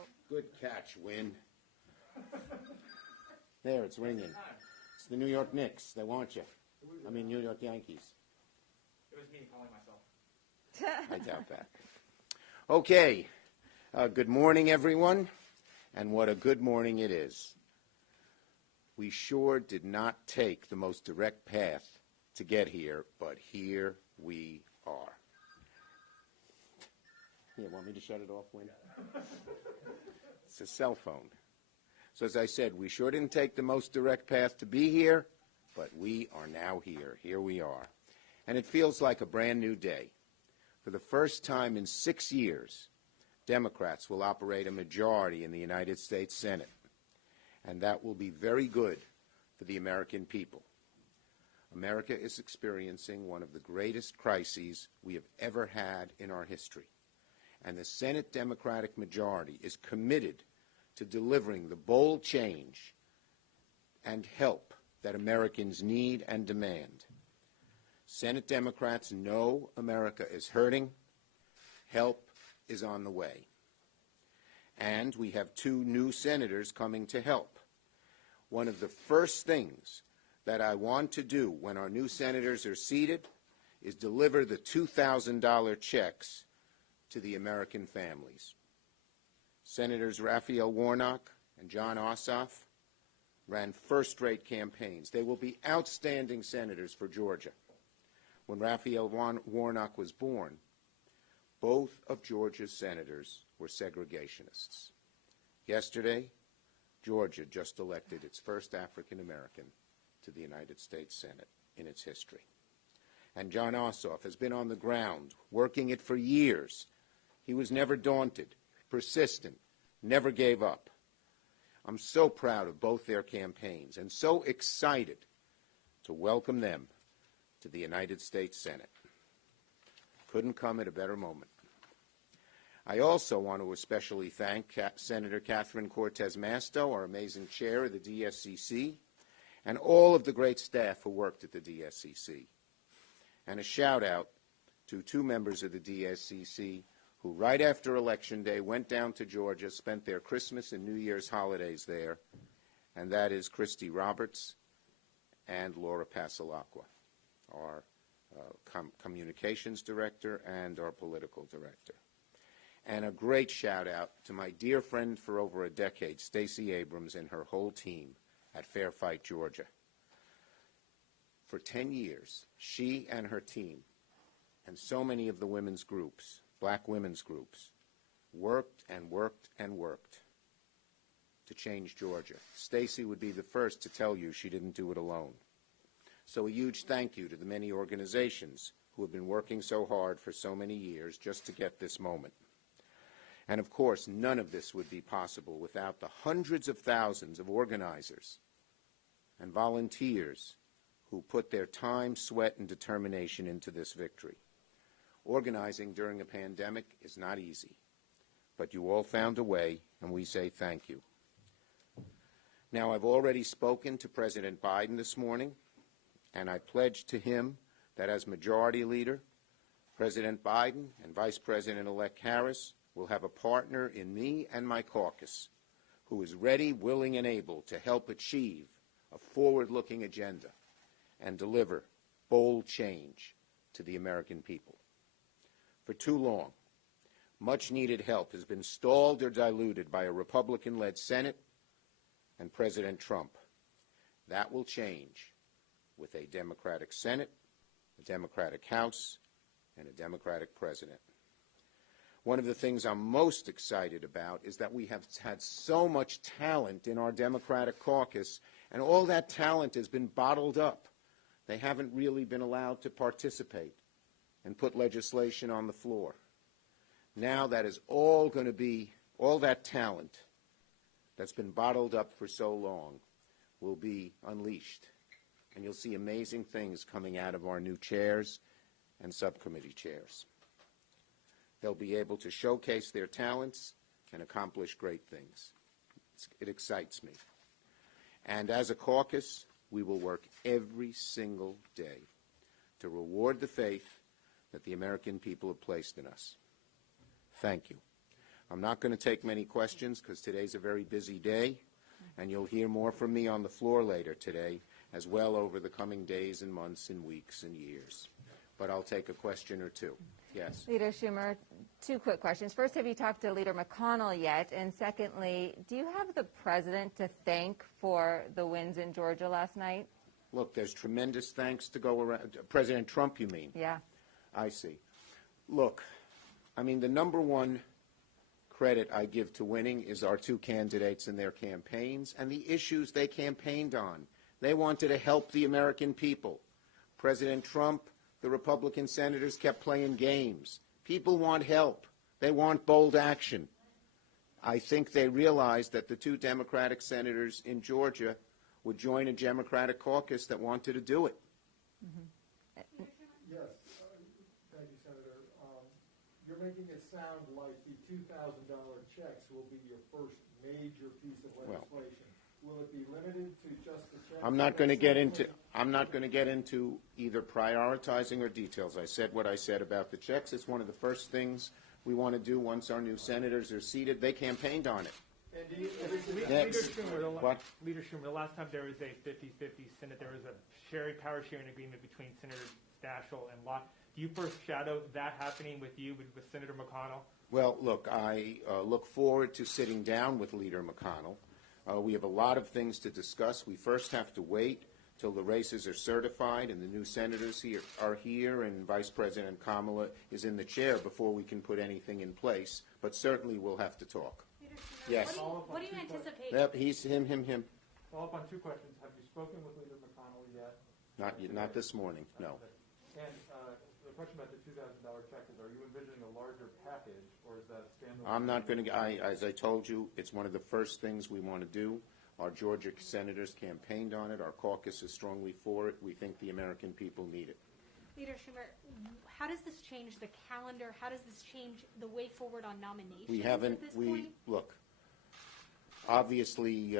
vote. Good catch, Win. There, it's ringing. It's the New York Knicks. They want you. I mean, New York Yankees. It was me calling myself. I doubt that. Okay. Good morning, everyone. And what a good morning it is. We sure did not take the most direct path to get here, but here we are. Yeah, want me to shut it off, Wayne? It's a cell phone. So as I said, we sure didn't take the most direct path to be here, but we are now here. Here we are. And it feels like a brand new day. For the first time in 6 years, Democrats will operate a majority in the United States Senate. And that will be very good for the American people. America is experiencing one of the greatest crises we have ever had in our history. And the Senate Democratic majority is committed to delivering the bold change and help that Americans need and demand. Senate Democrats know America is hurting. Help is on the way. And we have 2 new senators coming to help. One of the first things that I want to do when our new senators are seated is deliver the $2,000 checks to the American families. Senators Raphael Warnock and John Ossoff ran first-rate campaigns. They will be outstanding senators for Georgia. When Raphael Warnock was born, both of Georgia's senators were segregationists. Yesterday, Georgia just elected its first African-American to the United States Senate in its history. And John Ossoff has been on the ground, working it for years. He was never daunted, persistent, never gave up. I'm so proud of both their campaigns and so excited to welcome them to the United States Senate. Couldn't come at a better moment. I also want to especially thank Senator Catherine Cortez Masto, our amazing chair of the DSCC, and all of the great staff who worked at the DSCC. And a shout out to 2 members of the DSCC who right after Election Day went down to Georgia, spent their Christmas and New Year's holidays there, and that is Christy Roberts and Laura Pasalacqua, our communications director and our political director. And a great shout out to my dear friend for over a decade, Stacey Abrams, and her whole team at Fair Fight, Georgia. For 10 years, she and her team, and so many of the women's groups, black women's groups, worked and worked and worked to change Georgia. Stacey would be the first to tell you she didn't do it alone. So a huge thank you to the many organizations who have been working so hard for so many years just to get this moment. And of course, none of this would be possible without the hundreds of thousands of organizers and volunteers who put their time, sweat, and determination into this victory. Organizing during a pandemic is not easy, but you all found a way, and we say thank you. Now, I've already spoken to President Biden this morning, and I pledged to him that as Majority Leader, President Biden and Vice President-elect Harris will have a partner in me and my caucus who is ready, willing, and able to help achieve a forward-looking agenda and deliver bold change to the American people. For too long, much-needed help has been stalled or diluted by a Republican-led Senate and President Trump. That will change with a Democratic Senate, a Democratic House, and a Democratic President. One of the things I'm most excited about is that we have had so much talent in our Democratic caucus, and all that talent has been bottled up. They haven't really been allowed to participate and put legislation on the floor. Now that is all going to be, all that talent that's been bottled up for so long will be unleashed. And you'll see amazing things coming out of our new chairs and subcommittee chairs. They'll be able to showcase their talents and accomplish great things. It excites me. And as a caucus, we will work every single day to reward the faith that the American people have placed in us. Thank you. I'm not going to take many questions because today's a very busy day, and you'll hear more from me on the floor later today, as well over the coming days and months and weeks and years. But I'll take a question or two. Yes. Leader Schumer, two quick questions. First, have you talked to Leader McConnell yet? And secondly, do you have the president to thank for the wins in Georgia last night? Look, there's tremendous thanks to go around. President Trump, you mean? Yeah. I see. Look, I mean, the number one credit I give to winning is our two candidates and their campaigns and the issues they campaigned on. They wanted to help the American people. President Trump, the Republican senators kept playing games. People want help. They want bold action. I think they realized that the two Democratic senators in Georgia would join a Democratic caucus that wanted to do it. Yes. Thank you, Senator. You're making it sound like the $2,000 checks will be your first major piece of legislation. Will it be limited to just the checks? I'm not going to get into either prioritizing or details. I said what I said about the checks. It's one of the first things we want to do once our new senators are seated. They campaigned on it. Next. Leader Schumer, the last time there was a 50-50 Senate, there was a power sharing agreement between Senators Daschle and Lott. Do you foreshadow that happening with you, with Senator McConnell? Well, look, I look forward to sitting down with Leader McConnell. We have a lot of things to discuss. We first have to wait till the races are certified and the new senators are here and Vice President Kamala is in the chair before we can put anything in place. But certainly we'll have to talk. Yes. What do you anticipate? Yep, he's him. Follow up on two questions. Have you spoken with Leader McConnell yet? Not this morning, no. And the question about the $2,000 check is, are you envisioning a larger package, or is that standalone? I'm not going to, as I told you, it's one of the first things we want to do. Our Georgia senators campaigned on it. Our caucus is strongly for it. We think the American people need it. Leader Schumer, how does this change the calendar? How does this change the way forward on nominations at this point? Look, obviously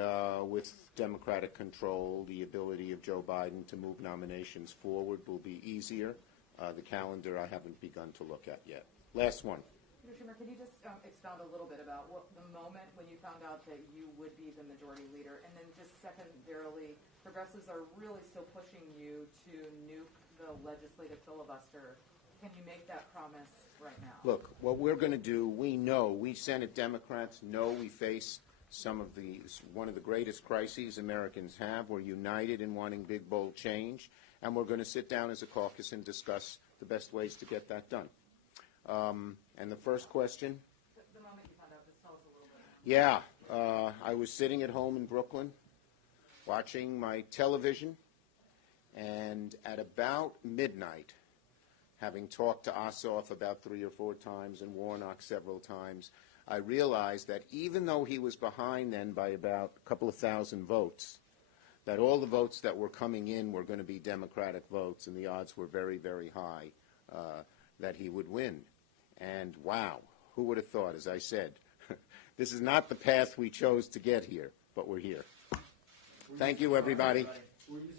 with Democratic control, the ability of Joe Biden to move nominations forward will be easier. The calendar I haven't begun to look at yet. Last one. Leader Schumer, can you just expound a little bit about the moment when you found out that you would be the majority leader? And then just secondarily, progressives are really still pushing you to nuke the legislative filibuster. Can you make that promise right now? Look, what we're going to do, we Senate Democrats know we face one of the greatest crises Americans have. We're united in wanting big, bold change, and we're going to sit down as a caucus and discuss the best ways to get that done. And the first question? The moment you found out, just tell us a little bit. Yeah, I was sitting at home in Brooklyn watching my television, and at about midnight, having talked to Ossoff about 3 or 4 times and Warnock several times, I realized that even though he was behind then by about a couple of thousand votes, that all the votes that were coming in were going to be Democratic votes, and the odds were very, very high that he would win. And wow, who would have thought, as I said, this is not the path we chose to get here, but we're here. Thank you, everybody. Were you